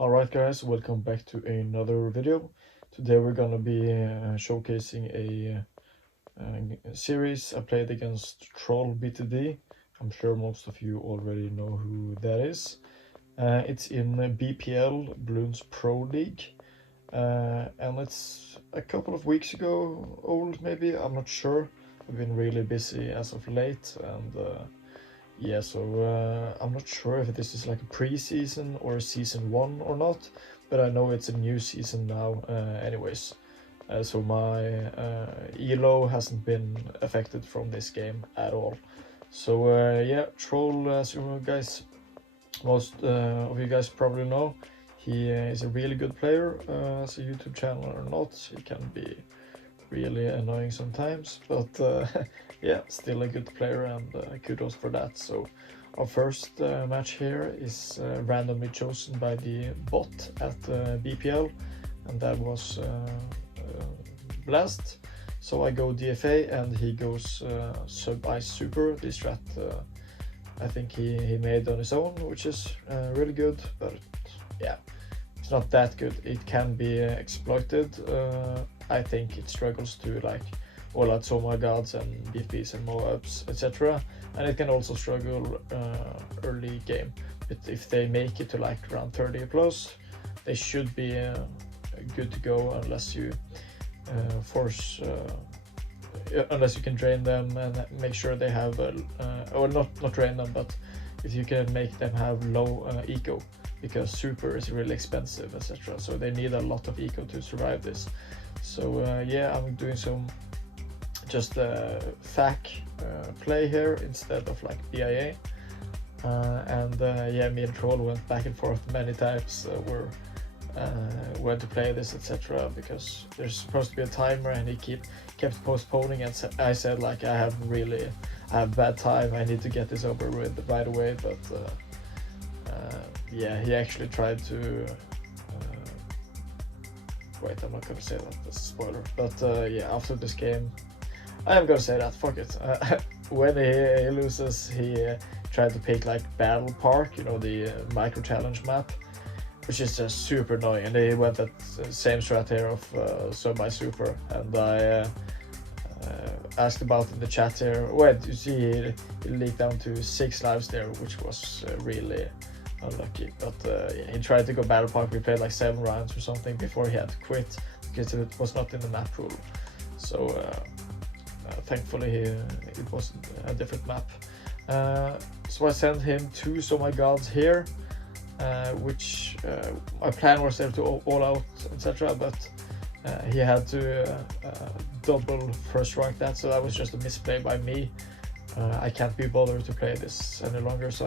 Alright guys, welcome back to another video. Today we're gonna be showcasing a series I played against Troll BTD. I'm sure most of you already know who that is. It's in BPL Bloons Pro League, and it's a couple of weeks ago old maybe, I'm not sure. I've been really busy as of late, and yeah, so I'm not sure if this is like a pre-season or season 1 or not, but I know it's a new season now anyways. So my elo hasn't been affected from this game at all. So yeah, Troll, as you guys, most of you guys probably know, he is a really good player as a YouTube channel or not. He can be really annoying sometimes, but yeah, still a good player, and kudos for that. So our first match here is randomly chosen by the bot at BPL, and that was Blast. So I go DFA and he goes sub ice super. This strat I think he made on his own, which is really good, but yeah, it's not that good. It can be exploited. I think it struggles to like all out Soma gods and BPs and Moabs, etc. And it can also struggle early game. But if they make it to like around 30 plus, they should be good to go, unless you unless you can drain them and make sure they have or not drain them, but if you can make them have low eco, because super is really expensive, etc. So they need a lot of eco to survive this. So yeah, I'm doing some just FAC play here instead of like BIA, and yeah, me and Troll went back and forth many times when to play this, etc. because there's supposed to be a timer, and he kept postponing, and I said like I have bad time, I need to get this over with right away, but yeah, he actually tried to wait, I'm not gonna say that, that's a spoiler, but yeah, after this game I am gonna say that, fuck it. When he loses, he tried to pick like Battle Park, you know, the micro challenge map, which is just super annoying, and he went that same strat here of sub by super, and I asked about in the chat here. Wait, you see he leaked down to 6 lives there, which was really unlucky, but yeah, he tried to go Battle Park. We played like 7 rounds or something before he had to quit because it was not in the map pool. So thankfully it was a different map. So I sent him 2 So My Gods here, which my plan was there to all out, etc. But he had to double first rank that, so that was just a misplay by me. I can't be bothered to play this any longer, so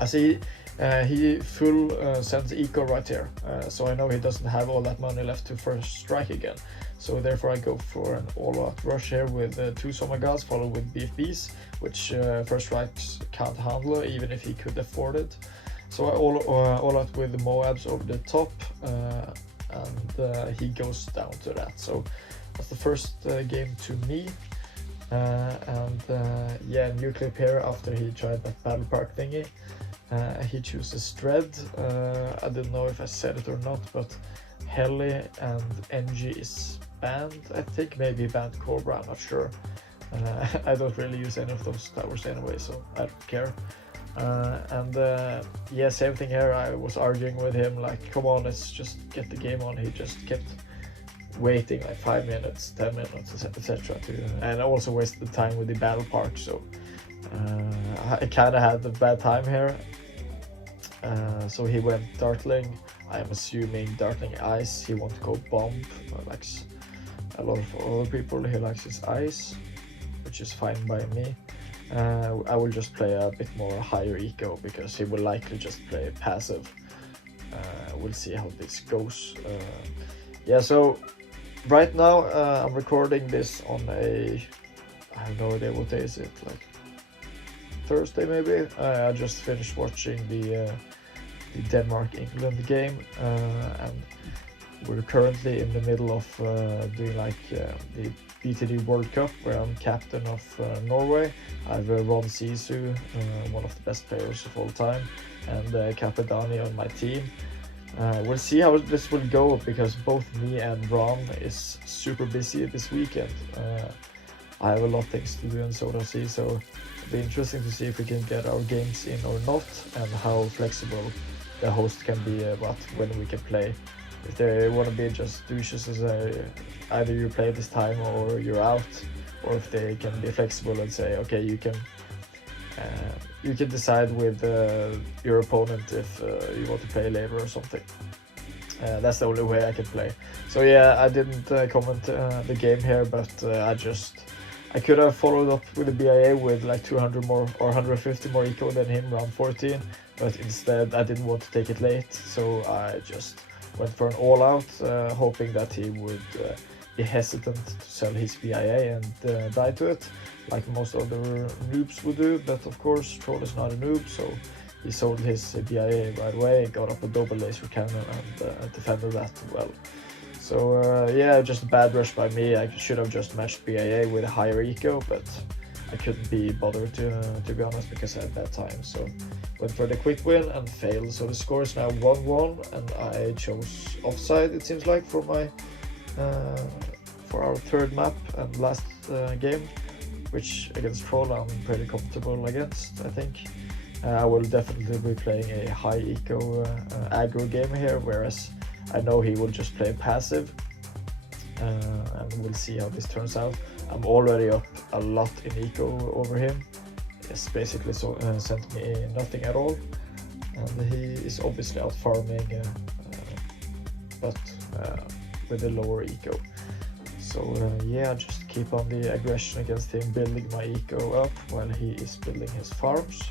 I see he full sends eco right here, so I know he doesn't have all that money left to first strike again. So therefore I go for an all-out rush here with 2 Soma Gods followed with BFBs, which first strikes can't handle even if he could afford it. So I all out with the Moabs over the top, and he goes down to that. So that's the first game to me. And yeah, new clip here after he tried that Battle Park thingy. He chooses Dread. I didn't know if I said it or not, but Heli and NG is banned, I think. Maybe banned Cobra, I'm not sure. I don't really use any of those towers anyway, so I don't care. And yeah, same thing here. I was arguing with him like, come on, let's just get the game on. He just kept waiting like 5 minutes, 10 minutes, etc. And I also wasted the time with the Battle Park, so I kind of had a bad time here. So he went Dartling. I'm assuming Dartling Ice. He won't go Bomb, like a lot of other people. He likes his Ice, which is fine by me. I will just play a bit more higher eco because he will likely just play passive. We'll see how this goes. Yeah, so right now I'm recording this on I have no idea what day is it, like Thursday maybe. I just finished watching the Denmark-England game, and we're currently in the middle of doing like the BTD World Cup, where I'm captain of Norway. I have Ron Sisu, one of the best players of all time, and Capedani on my team. We'll see how this will go, because both me and Ron is super busy this weekend. I have a lot of things to do, and so does he, so it'll be interesting to see if we can get our games in or not, and how flexible the host can be about when we can play. If they want to be just douches and say either you play this time or you're out, or if they can be flexible and say, okay, you can decide with your opponent if you want to play later or something. That's the only way I can play. So yeah, I didn't comment the game here, but I could have followed up with the BIA with like 200 more or 150 more eco than him round 14, but instead I didn't want to take it late, so I just went for an all-out, hoping that he would be hesitant to sell his BIA and die to it, like most other noobs would do. But of course, Troll is not a noob, so he sold his BIA right away, got up a double laser cannon and defended that well. So yeah, just a bad rush by me. I should have just matched BIA with a higher eco, but I couldn't be bothered to be honest, because I had bad time. So went for the quick win and failed. So the score is now 1-1, and I chose Offside, it seems like, for my for our third map and last game, which against Troll I'm pretty comfortable against, I think. I will definitely be playing a high eco aggro game here, whereas I know he will just play passive, and we'll see how this turns out. I'm already up a lot in eco over him. He's basically sent me nothing at all, and he is obviously out farming, but with a lower eco. So yeah, just keep on the aggression against him, building my eco up while he is building his farms.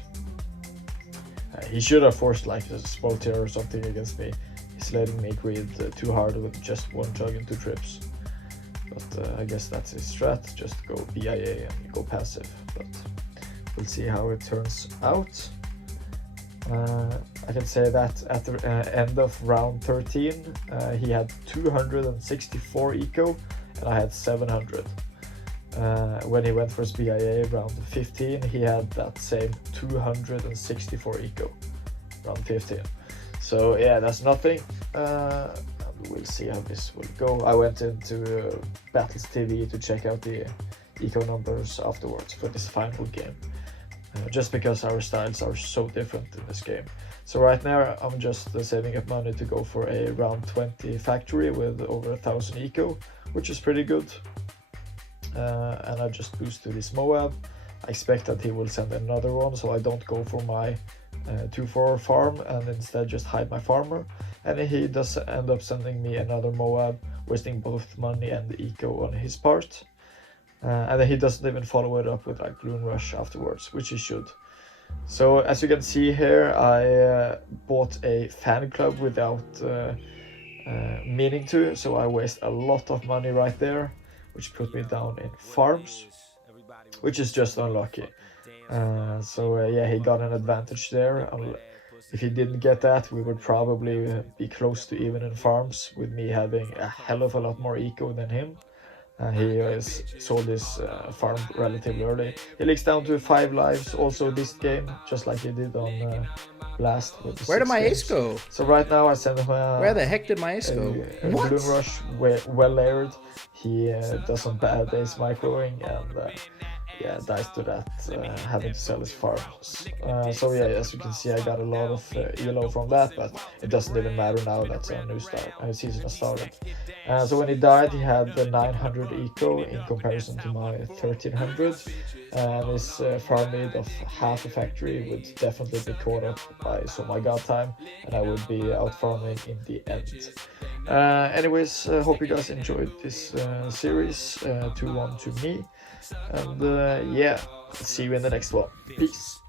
He should have forced like a small tier or something against me. He's letting me grid too hard with just one chug and 2 trips. But I guess that's his strat, just go BIA and go passive. But we'll see how it turns out. I can say that at the end of round 13, he had 264 eco and I had 700. When he went for his BIA round 15, he had that same 264 eco round 15. So yeah, that's nothing. We'll see how this will go. I went into Battles TV to check out the eco numbers afterwards for this final game, just because our styles are so different in this game. So right now I'm just saving up money to go for a round 20 factory with over 1000 eco, which is pretty good. And I just boosted his Moab. I expect that he will send another one, so I don't go for my 2-4 farm and instead just hide my farmer. And he does end up sending me another Moab, wasting both money and the eco on his part. And then he doesn't even follow it up with like Bloon Rush afterwards, which he should. So as you can see here, I bought a fan club without meaning to, so I waste a lot of money right there, which put me down in farms, which is just unlucky. So yeah, he got an advantage there. If he didn't get that, we would probably be close to even in farms, with me having a hell of a lot more eco than him. He sold his farm relatively early. He leaks down to 5 lives also this game, just like he did on last. With Where did my ace go? So right now I send him where the heck did my ace go? A Bloon Rush well layered. He does some bad ace microing and yeah, dies to that, having to sell his farms. So yeah, as you can see, I got a lot of ELO from that, but it doesn't even matter now. That's a new season has started. So when he died, he had the 900 eco in comparison to my 1300, and his farm need of half a factory would definitely be caught up by So My God time, and I would be out farming in the end. Anyways, hope you guys enjoyed this series. 2-1 to me. And yeah, see you in the next one. Peace.